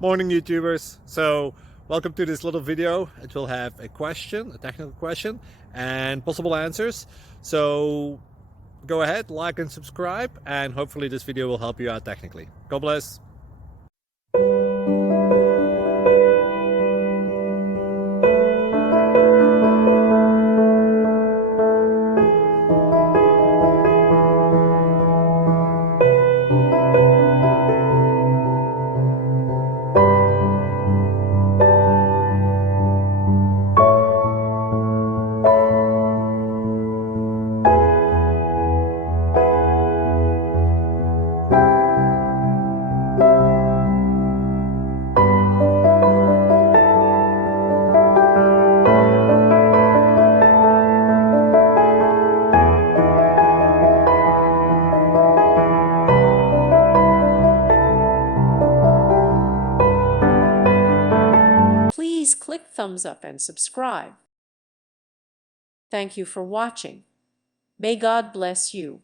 Morning, YouTubers. So welcome to this little video. It will have a question, a technical question, and possible answers. So go ahead, like and subscribe, and hopefully this video will help you out technically. God bless. Please click thumbs up and subscribe. Thank you for watching. May God bless you.